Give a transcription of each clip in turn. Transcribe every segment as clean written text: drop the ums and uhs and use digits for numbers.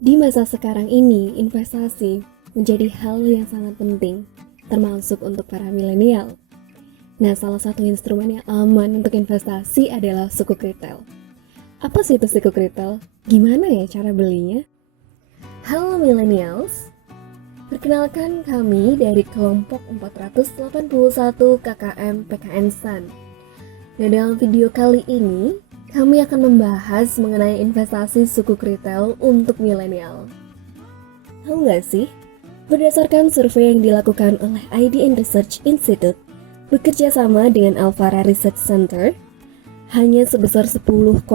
Di masa sekarang ini, investasi menjadi hal yang sangat penting, termasuk untuk para milenial. Nah, salah satu instrumen yang aman untuk investasi adalah sukuk retail. Apa sih itu sukuk retail? Gimana ya cara belinya? Halo millennials, perkenalkan kami dari kelompok 481 KKM PKN STAN. Nah, dalam video kali ini, kami akan membahas mengenai investasi sukuk retail untuk milenial. Tahu nggak sih? Berdasarkan survei yang dilakukan oleh IDN Research Institute, bekerja sama dengan Alvara Research Center, hanya sebesar 10,7%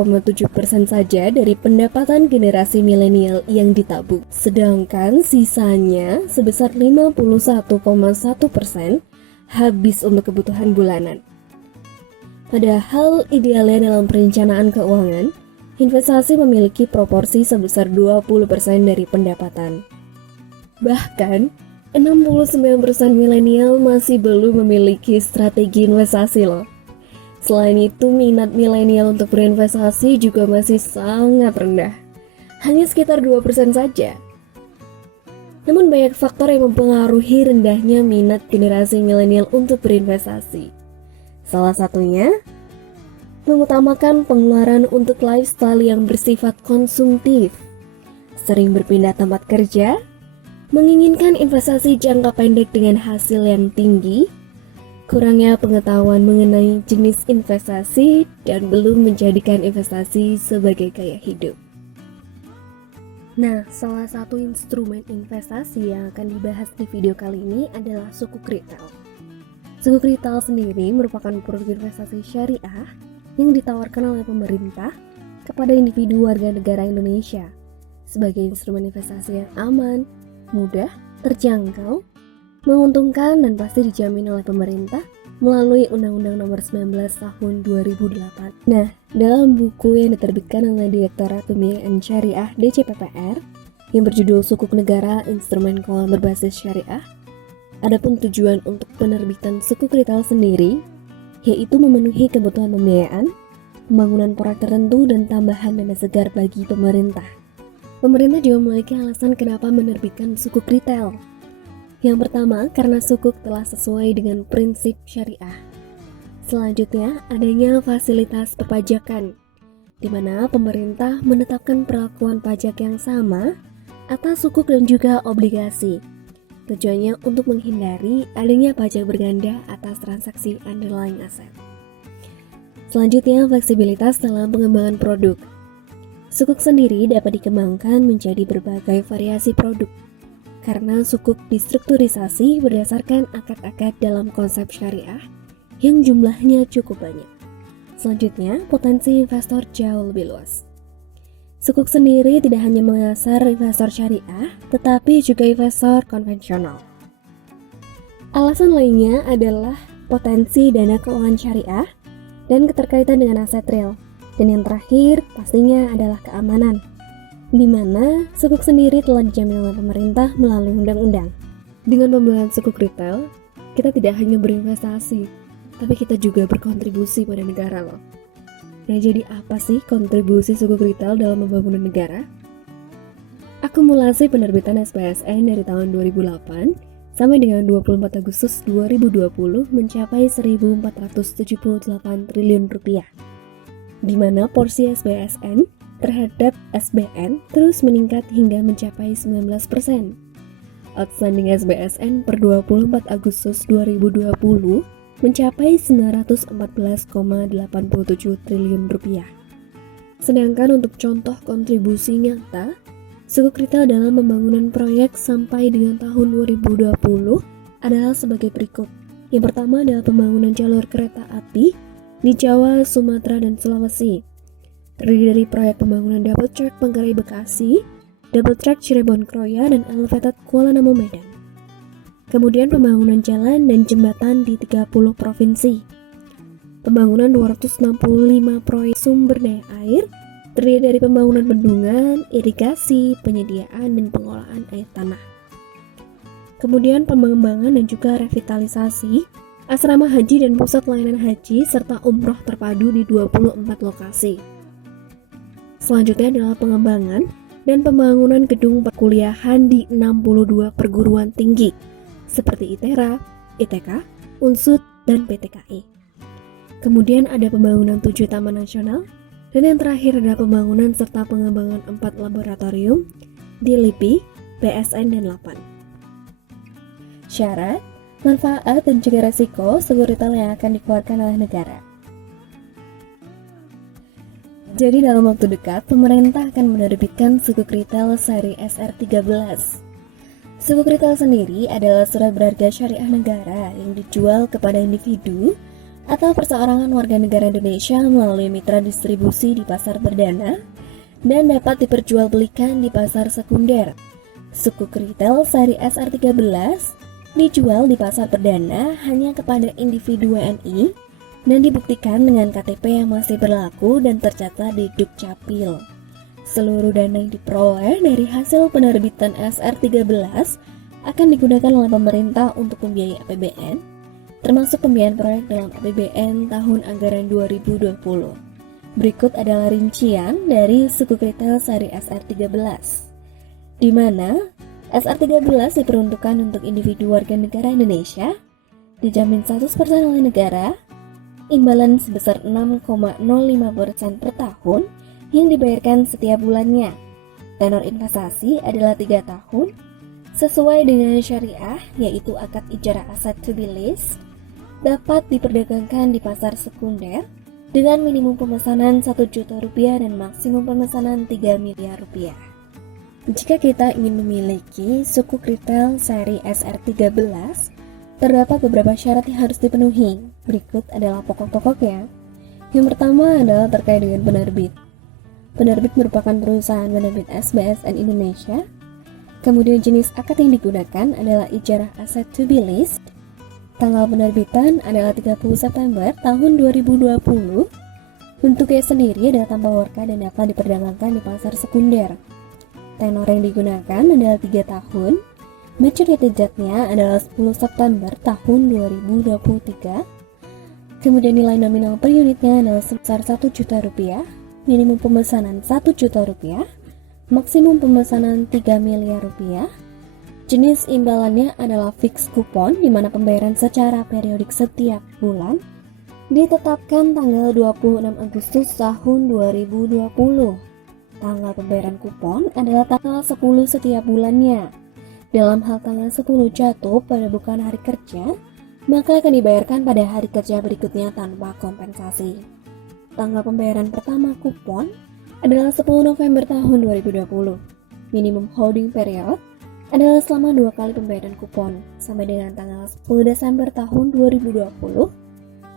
saja dari pendapatan generasi milenial yang ditabung. Sedangkan sisanya sebesar 51,1% habis untuk kebutuhan bulanan. Padahal idealnya dalam perencanaan keuangan, investasi memiliki proporsi sebesar 20% dari pendapatan. Bahkan, 69% milenial masih belum memiliki strategi investasi loh. Selain itu, minat milenial untuk berinvestasi juga masih sangat rendah. Hanya sekitar 2% saja. Namun banyak faktor yang mempengaruhi rendahnya minat generasi milenial untuk berinvestasi. Salah satunya, mengutamakan pengeluaran untuk lifestyle yang bersifat konsumtif, sering berpindah tempat kerja, menginginkan investasi jangka pendek dengan hasil yang tinggi, kurangnya pengetahuan mengenai jenis investasi, dan belum menjadikan investasi sebagai gaya hidup. Nah, salah satu instrumen investasi yang akan dibahas di video kali ini adalah sukuk retail. Sukuk retail sendiri merupakan produk investasi syariah yang ditawarkan oleh pemerintah kepada individu warga negara Indonesia sebagai instrumen investasi yang aman, mudah, terjangkau, menguntungkan dan pasti dijamin oleh pemerintah melalui Undang-Undang Nomor 19 Tahun 2008. Nah, dalam buku yang diterbitkan oleh Direktorat Pembiayaan Syariah DCPPR yang berjudul Sukuk Negara Instrumen Keuangan Berbasis Syariah, adapun tujuan untuk penerbitan sukuk retail sendiri yaitu memenuhi kebutuhan pembiayaan, pembangunan proyek tertentu, dan tambahan dana segar bagi pemerintah. Pemerintah juga memiliki alasan kenapa menerbitkan sukuk retail. Yang pertama, karena sukuk telah sesuai dengan prinsip syariah. Selanjutnya, adanya fasilitas perpajakan, di mana pemerintah menetapkan perlakuan pajak yang sama atas sukuk dan juga obligasi. Tujuannya untuk menghindari adanya pajak berganda atas transaksi underlying aset. Selanjutnya, fleksibilitas dalam pengembangan produk. Sukuk sendiri dapat dikembangkan menjadi berbagai variasi produk, karena sukuk distrukturisasi berdasarkan akad-akad dalam konsep syariah yang jumlahnya cukup banyak. Selanjutnya, potensi investor jauh lebih luas. Sukuk sendiri tidak hanya menyasar investor syariah, tetapi juga investor konvensional. Alasan lainnya adalah potensi dana keuangan syariah dan keterkaitan dengan aset real. Dan yang terakhir pastinya adalah keamanan, di mana sukuk sendiri telah dijamin oleh pemerintah melalui undang-undang. Dengan pembelian sukuk retail, kita tidak hanya berinvestasi, tapi kita juga berkontribusi pada negara loh. Nah, jadi apa sih kontribusi sukuk retail dalam pembangunan negara? Akumulasi penerbitan SBSN dari tahun 2008 sampai dengan 24 Agustus 2020 mencapai 1.478 triliun rupiah, di mana porsi SBSN terhadap SBN terus meningkat hingga mencapai 19%. Outstanding SBSN per 24 Agustus 2020 mencapai 914,87 triliun rupiah. Sedangkan untuk contoh kontribusi nyata, sukuk retail dalam pembangunan proyek sampai dengan tahun 2020 adalah sebagai berikut. Yang pertama adalah pembangunan jalur kereta api di Jawa, Sumatera, dan Sulawesi. Terdiri dari proyek pembangunan double track Manggarai Bekasi, double track Cirebon Kroya, dan elevated Kuala Namu Medan. Kemudian pembangunan jalan dan jembatan di 30 provinsi. Pembangunan 265 proyek sumber daya air, terdiri dari pembangunan bendungan, irigasi, penyediaan, dan pengolahan air tanah. Kemudian pengembangan dan juga revitalisasi asrama haji dan pusat layanan haji serta umroh terpadu di 24 lokasi. Selanjutnya adalah pengembangan dan pembangunan gedung perkuliahan di 62 perguruan tinggi seperti ITERA, ITK, UNSUD, dan PTKI. Kemudian ada pembangunan 7 taman nasional, dan yang terakhir ada pembangunan serta pengembangan 4 laboratorium di LIPI, PSN, dan LAPAN. Syarat, manfaat, dan juga resiko suku retail yang akan dikeluarkan oleh negara. Jadi dalam waktu dekat, pemerintah akan menerbitkan sukuk retail seri SR13. Sukuk retail sendiri adalah surat berharga syariah negara yang dijual kepada individu atau perseorangan warga negara Indonesia melalui mitra distribusi di pasar perdana dan dapat diperjualbelikan di pasar sekunder. Sukuk retail seri SR13 dijual di pasar perdana hanya kepada individu WNI dan dibuktikan dengan KTP yang masih berlaku dan tercatat di Dukcapil. Seluruh dana yang diperoleh dari hasil penerbitan SR13 akan digunakan oleh pemerintah untuk membiayai APBN, termasuk pembiayaan proyek dalam APBN tahun anggaran 2020. Berikut adalah rincian dari sukuk retail seri SR13, di mana SR13 diperuntukkan untuk individu warga negara Indonesia, dijamin 100% oleh negara, imbalan sebesar 6,05% per tahun yang dibayarkan setiap bulannya. Tenor investasi adalah 3 tahun, sesuai dengan syariah, yaitu akad ijarah aset to be leased, dapat diperdagangkan di pasar sekunder dengan minimum pemesanan 1 juta rupiah dan maksimum pemesanan 3 miliar rupiah. Jika kita ingin memiliki sukuk retail seri SR13, terdapat beberapa syarat yang harus dipenuhi. Berikut adalah pokok-pokoknya. Yang pertama adalah terkait dengan penerbit. Penerbit merupakan perusahaan penerbit SBSN Indonesia. Kemudian jenis akad yang digunakan adalah ijarah aset to be leased. Tanggal penerbitan adalah 30 September tahun 2020. Bentuknya sendiri adalah tanpa warka dan dapat diperdagangkan di pasar sekunder. Tenor yang digunakan adalah 3 tahun. Maturity date-nya adalah 10 September tahun 2023. Kemudian nilai nominal per unitnya adalah sebesar 1 juta rupiah, minimum pemesanan 1 juta rupiah, maksimum pemesanan 3 miliar rupiah. Jenis imbalannya adalah fixed coupon, di mana pembayaran secara periodik setiap bulan. Ditetapkan tanggal 26 Agustus tahun 2020. Tanggal pembayaran kupon adalah tanggal 10 setiap bulannya. Dalam hal tanggal 10 jatuh pada bukan hari kerja, maka akan dibayarkan pada hari kerja berikutnya tanpa kompensasi. Tanggal pembayaran pertama kupon adalah 10 November tahun 2020. Minimum holding period adalah selama 2 kali pembayaran kupon sampai dengan tanggal 10 Desember tahun 2020.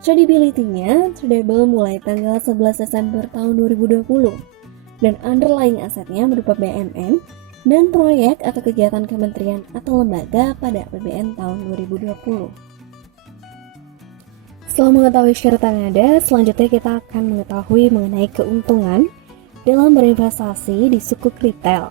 Tradability-nya tradable mulai tanggal 11 Desember tahun 2020 dan underlying asetnya berupa BMN dan proyek atau kegiatan kementerian atau lembaga pada APBN tahun 2020. Setelah mengetahui syarat yang ada, selanjutnya kita akan mengetahui mengenai keuntungan dalam berinvestasi di sukuk retail.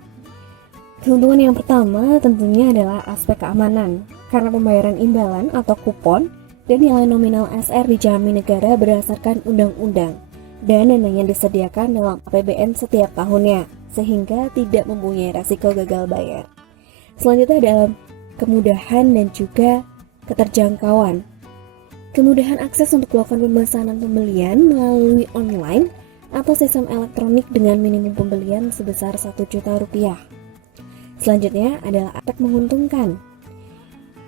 Keuntungan yang pertama tentunya adalah aspek keamanan, karena pembayaran imbalan atau kupon dan nilai nominal SR dijamin negara berdasarkan undang-undang dan dananya disediakan dalam APBN setiap tahunnya, sehingga tidak mempunyai resiko gagal bayar. Selanjutnya adalah kemudahan dan juga keterjangkauan. Kemudahan akses untuk melakukan pemesanan pembelian melalui online atau sistem elektronik dengan minimum pembelian sebesar 1 juta rupiah. Selanjutnya adalah aspek menguntungkan.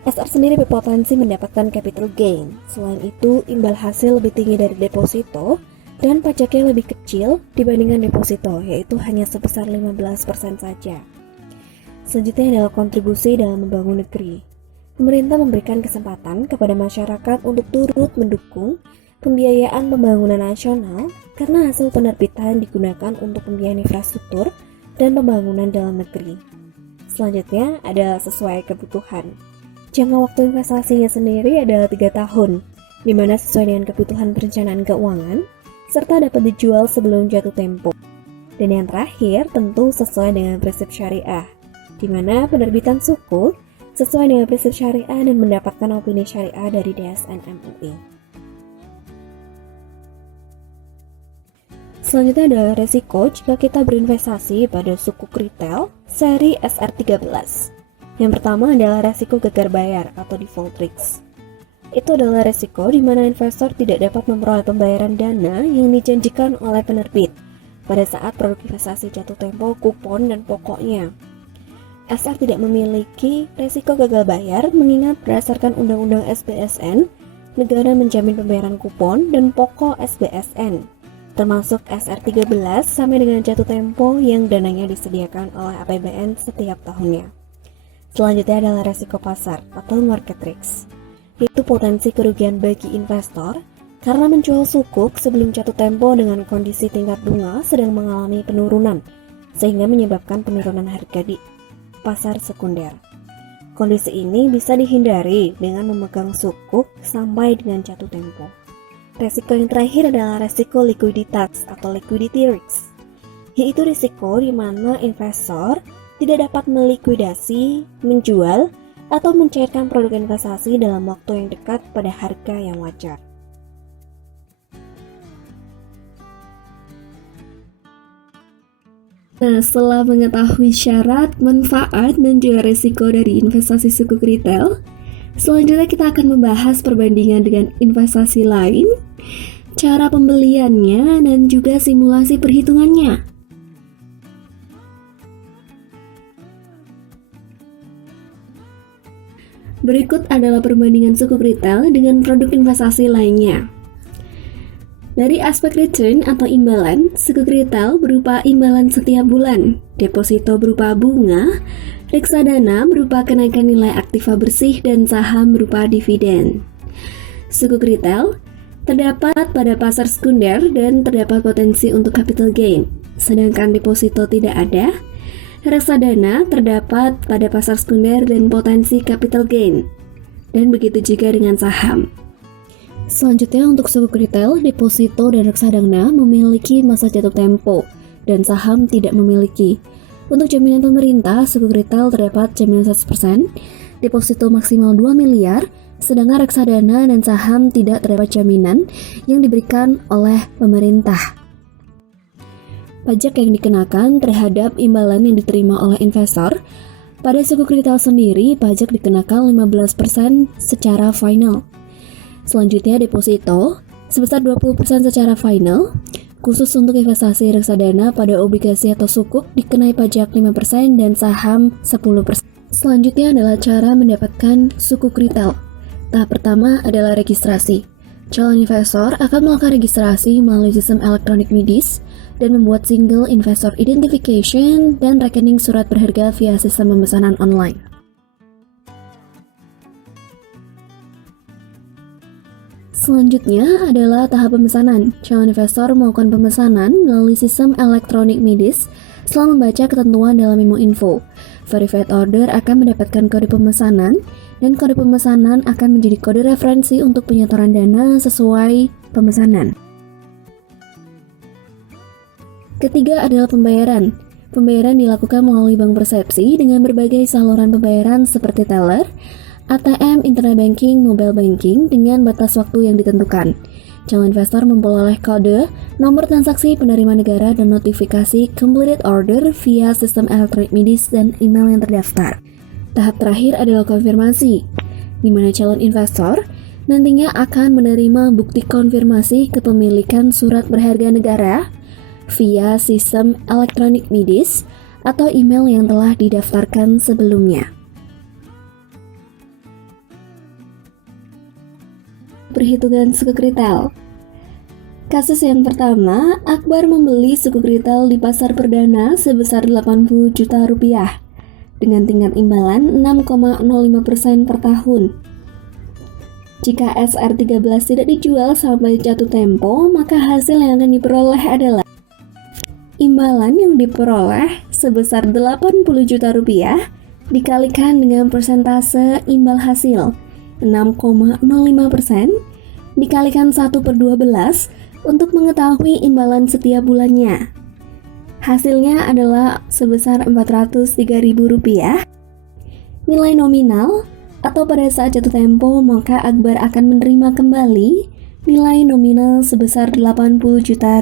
SR sendiri berpotensi mendapatkan capital gain. Selain itu, imbal hasil lebih tinggi dari deposito dan pajaknya lebih kecil dibandingkan deposito, yaitu hanya sebesar 15% saja. Selanjutnya adalah kontribusi dalam membangun negeri. Pemerintah memberikan kesempatan kepada masyarakat untuk turut mendukung pembiayaan pembangunan nasional karena hasil penerbitan digunakan untuk pembiayaan infrastruktur dan pembangunan dalam negeri. Selanjutnya adalah sesuai kebutuhan. Jangka waktu investasinya sendiri adalah 3 tahun, di mana sesuai dengan kebutuhan perencanaan keuangan, serta dapat dijual sebelum jatuh tempo. Dan yang terakhir tentu sesuai dengan prinsip syariah, di mana penerbitan sukuk sesuai dengan prinsip syariah dan mendapatkan opini syariah dari DSN MUI. Selanjutnya adalah resiko jika kita berinvestasi pada sukuk retail seri SR13. Yang pertama adalah resiko gagal bayar atau default risk. Itu adalah resiko di mana investor tidak dapat memperoleh pembayaran dana yang dijanjikan oleh penerbit pada saat produk investasi jatuh tempo, kupon, dan pokoknya. SR tidak memiliki resiko gagal bayar mengingat berdasarkan Undang-Undang SBSN, negara menjamin pembayaran kupon dan pokok SBSN, termasuk SR13 sampai dengan jatuh tempo yang dananya disediakan oleh APBN setiap tahunnya. Selanjutnya adalah resiko pasar atau market risk, yaitu potensi kerugian bagi investor karena menjual sukuk sebelum jatuh tempo dengan kondisi tingkat bunga sedang mengalami penurunan, sehingga menyebabkan penurunan harga di pasar sekunder. Kondisi ini bisa dihindari dengan memegang sukuk sampai dengan jatuh tempo. Resiko yang terakhir adalah resiko likuiditas atau liquidity risk, yaitu risiko di mana investor tidak dapat melikuidasi, menjual, atau mencairkan produk investasi dalam waktu yang dekat pada harga yang wajar. Nah, setelah mengetahui syarat, manfaat, dan juga risiko dari investasi sukuk retail, selanjutnya kita akan membahas perbandingan dengan investasi lain, cara pembeliannya, dan juga simulasi perhitungannya. Berikut adalah perbandingan sukuk retail dengan produk investasi lainnya. Dari aspek return atau imbalan, sukuk retail berupa imbalan setiap bulan, deposito berupa bunga, reksadana berupa kenaikan nilai aktiva bersih, dan saham berupa dividen. Sukuk retail terdapat pada pasar sekunder dan terdapat potensi untuk capital gain, sedangkan deposito tidak ada. Reksadana terdapat pada pasar sekunder dan potensi capital gain, dan begitu juga dengan saham. Selanjutnya untuk sukuk retail, deposito dan reksadana memiliki masa jatuh tempo, dan saham tidak memiliki. Untuk jaminan pemerintah, sukuk retail terdapat jaminan 100%, deposito maksimal 2 miliar, sedangkan reksadana dan saham tidak terdapat jaminan yang diberikan oleh pemerintah. Pajak yang dikenakan terhadap imbalan yang diterima oleh investor. Pada sukuk retail sendiri, pajak dikenakan 15% secara final. Selanjutnya deposito sebesar 20% secara final. Khusus untuk investasi reksadana pada obligasi atau sukuk dikenai pajak 5% dan saham 10%. Selanjutnya adalah cara mendapatkan sukuk retail. Tahap pertama adalah registrasi. Calon investor akan melakukan registrasi melalui sistem elektronik MIDIS dan membuat single investor identification dan rekening surat berharga via sistem pemesanan online. Selanjutnya adalah tahap pemesanan. Calon investor melakukan pemesanan melalui sistem elektronik MIDIS setelah membaca ketentuan dalam memo info. Verified order akan mendapatkan kode pemesanan, dan kode pemesanan akan menjadi kode referensi untuk penyetoran dana sesuai pemesanan. Ketiga adalah pembayaran. Pembayaran dilakukan melalui bank persepsi dengan berbagai saluran pembayaran seperti teller, ATM, internet banking, mobile banking dengan batas waktu yang ditentukan. Calon investor memperoleh kode, nomor transaksi penerima negara, dan notifikasi completed order via sistem elektronik MIDIS dan email yang terdaftar. Tahap terakhir adalah konfirmasi, di mana calon investor nantinya akan menerima bukti konfirmasi kepemilikan surat berharga negara via sistem elektronik MIDIS atau email yang telah didaftarkan sebelumnya. Perhitungan sukuk retail. Kasus yang pertama, Akbar membeli sukuk retail di pasar perdana sebesar 80 juta rupiah dengan tingkat imbalan 6,05% per tahun. Jika SR13 tidak dijual sampai jatuh tempo, maka hasil yang akan diperoleh adalah imbalan yang diperoleh sebesar 80 juta rupiah dikalikan dengan persentase imbal hasil 6,05% dikalikan 1/12 untuk mengetahui imbalan setiap bulannya. Hasilnya adalah sebesar Rp403.000. Nilai nominal atau pada saat jatuh tempo, maka Akbar akan menerima kembali nilai nominal sebesar Rp80 juta.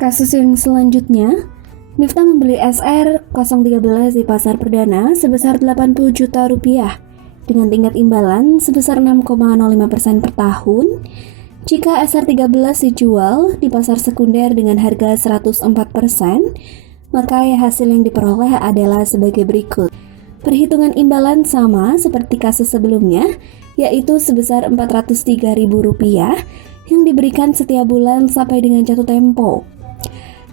Kasus yang selanjutnya, Miftah membeli SR 013 di pasar perdana sebesar 80 juta rupiah dengan tingkat imbalan sebesar 6,05% per tahun. Jika SR13 dijual di pasar sekunder dengan harga 104%, maka hasil yang diperoleh adalah sebagai berikut. Perhitungan imbalan sama seperti kasus sebelumnya, yaitu sebesar Rp403.000 yang diberikan setiap bulan sampai dengan jatuh tempo.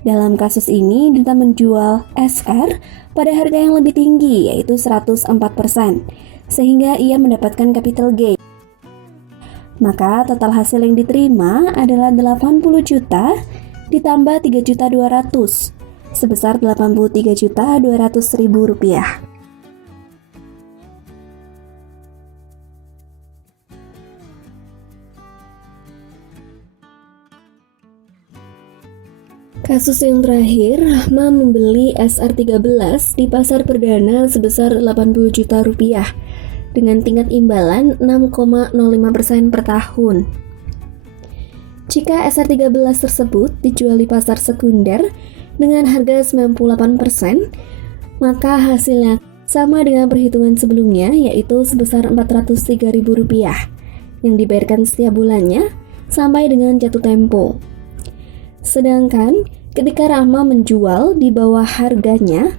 Dalam kasus ini, Dinta menjual SR pada harga yang lebih tinggi, yaitu 104%, sehingga ia mendapatkan capital gain. Maka total hasil yang diterima adalah 80 juta ditambah 3.200.000, sebesar Rp83.200.000. Kasus yang terakhir, Rahma membeli SR13 di pasar perdana sebesar 80 juta rupiah dengan tingkat imbalan 6,05% per tahun. Jika SR13 tersebut dijual di pasar sekunder dengan harga 98%, maka hasilnya sama dengan perhitungan sebelumnya, yaitu sebesar Rp403.000 yang dibayarkan setiap bulannya sampai dengan jatuh tempo. Sedangkan ketika Rahma menjual di bawah harganya,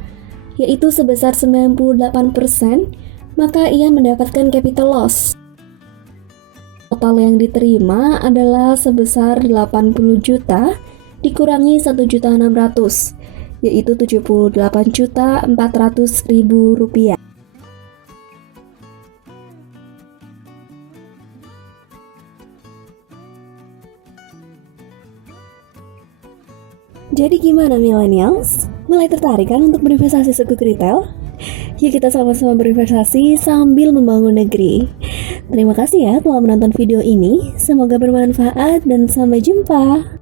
yaitu sebesar 98%, maka ia mendapatkan capital loss. Total yang diterima adalah sebesar 80 juta dikurangi 1.600.000, yaitu Rp78.400.000. Jadi gimana millennials? Mulai tertarik kan untuk berinvestasi sukuk retail? Yuk kita sama-sama berinvestasi sambil membangun negeri. Terima kasih ya telah menonton video ini. Semoga bermanfaat dan sampai jumpa.